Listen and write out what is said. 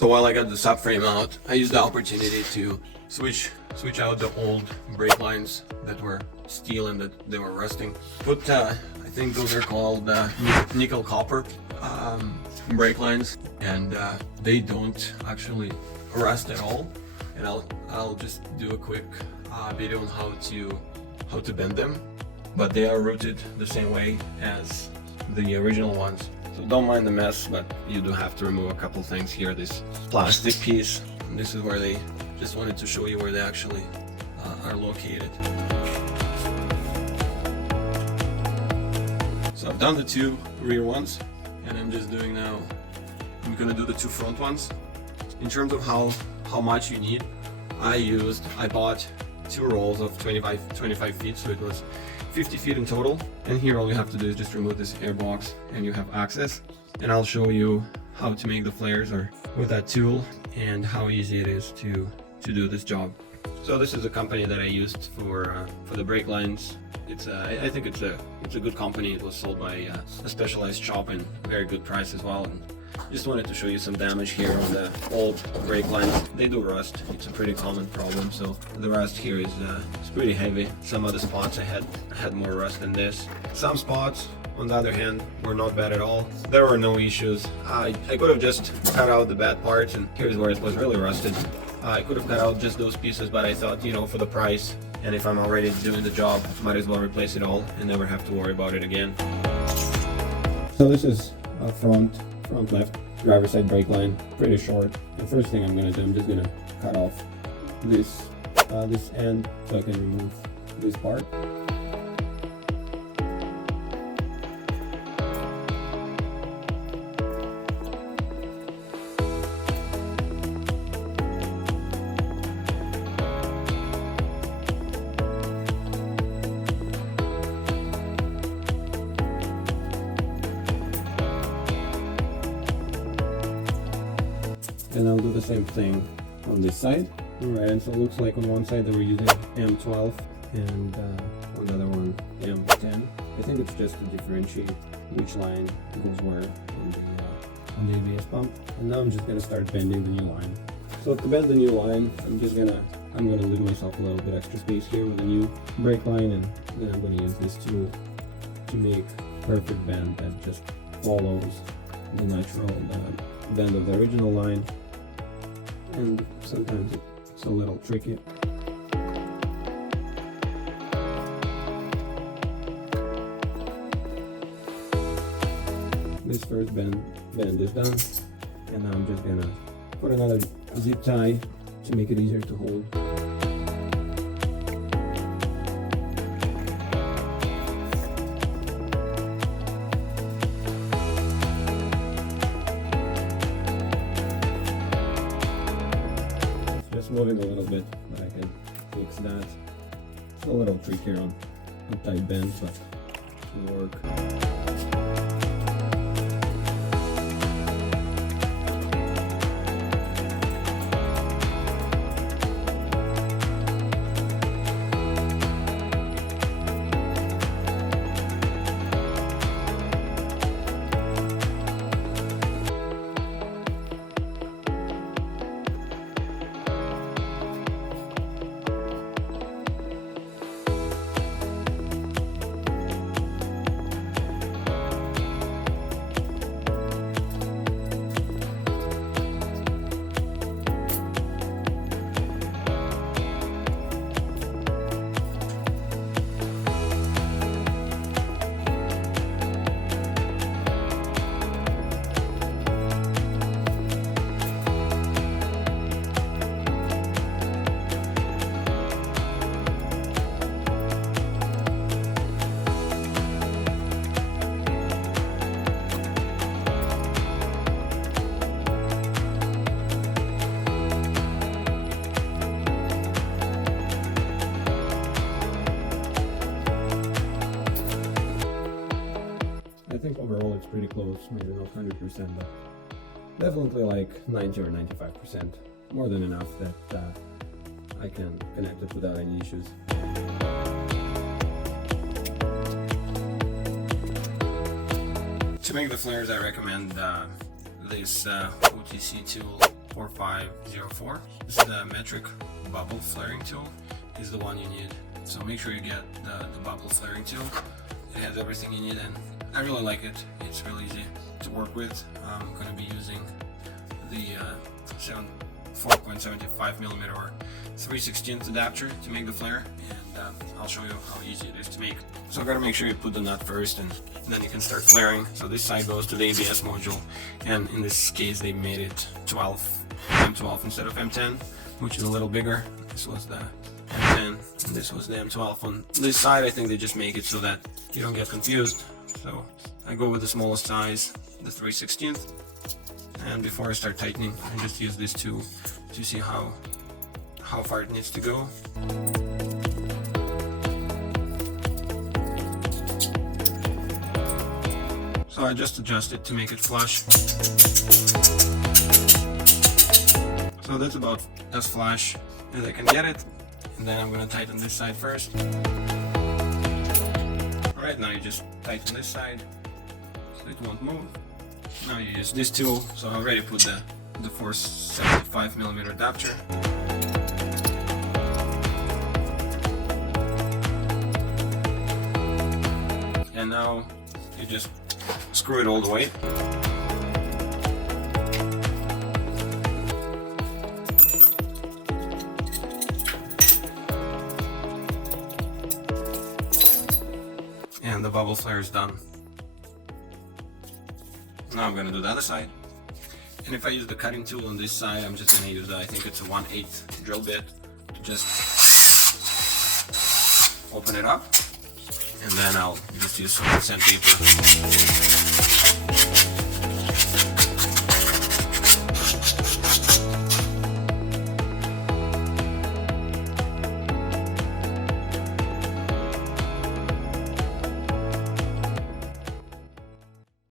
So while I got the subframe out, I used the opportunity to switch out the old brake lines that were steel and that they were rusting. Put I think those are called nickel copper brake lines, and they don't actually rust at all. And I'll just do a quick video on how to bend them, but they are routed the same way as the original ones. So don't mind the mess, but you do have to remove a couple things here. This plastic piece, and this is where they just wanted to show you where they actually are located. So I've done the two rear ones, and I'm just doing now, I'm gonna do the two front ones. In terms of how much you need, I bought two rolls of 25 feet, so it was 50 feet in total. And here all you have to do is just remove this air box and you have access. And I'll show you how to make the flares or with that tool and how easy it is to do this job. So this is a company that I used for the brake lines. I think it's a good company. It was sold by a specialized shop and very good price as well. And just wanted to show you some damage here on the old brake lines. They do rust. It's a pretty common problem. So the rust here is it's pretty heavy. Some of the spots I had more rust than this. Some spots, on the other hand, were not bad at all. There were no issues. I could have just cut out the bad parts, and here's where it was really rusted. I could have cut out just those pieces, but I thought, you know, for the price, and if I'm already doing the job, might as well replace it all and never have to worry about it again. So this is a front left driver's side brake line, pretty short. The first thing I'm gonna do, I'm just gonna cut off this end so I can remove this part. And I'll do the same thing on this side. Alright, and so it looks like on one side they were using M12 and on the other one M10. I think it's just to differentiate which line goes where on the ABS pump. And now I'm just gonna start bending the new line. So to bend the new line, I'm gonna leave myself a little bit extra space here with a new brake line, and then I'm gonna use this tool to make perfect bend that just follows the natural bend of the original line. And sometimes it's a little tricky. This first bend is done, and now I'm just gonna put another zip tie to make it easier to hold. Just moving a little bit, but I can fix that. It's a little trickier on the tight bend, but it will work. I think overall it's pretty close, maybe not 100%, but definitely like 90 or 95%. More than enough that I can connect it without any issues. To make the flares, I recommend this OTC tool. 4504. This is the metric bubble flaring tool. This is the one you need. So make sure you get the bubble flaring tool. It has everything you need, and I really like it. It's really easy to work with. I'm going to be using the 4.75mm or 3/16 adapter to make the flare, and I'll show you how easy it is to make. So I gotta make sure you put the nut first, and then you can start flaring. So this side goes to the ABS module, and in this case they made it M12 instead of M10, which is a little bigger. This was the M10 and this was the M12. On this side I think they just make it so that you don't get confused. So I go with the smallest size, the 3/16, and before I start tightening I just use this tool to see how far it needs to go. So I just adjust it to make it flush. So that's about as flush as I can get it. And then I'm going to tighten this side first. Alright, now you just tighten this side so it won't move. Now you use this tool. So I already put the 4.75mm adapter. And now you just screw it all the way. And the bubble flare is done. Now I'm going to do the other side. And if I use the cutting tool on this side, I'm just going to use, I think it's a 1/8 drill bit to just open it up. And then I'll just use some sandpaper.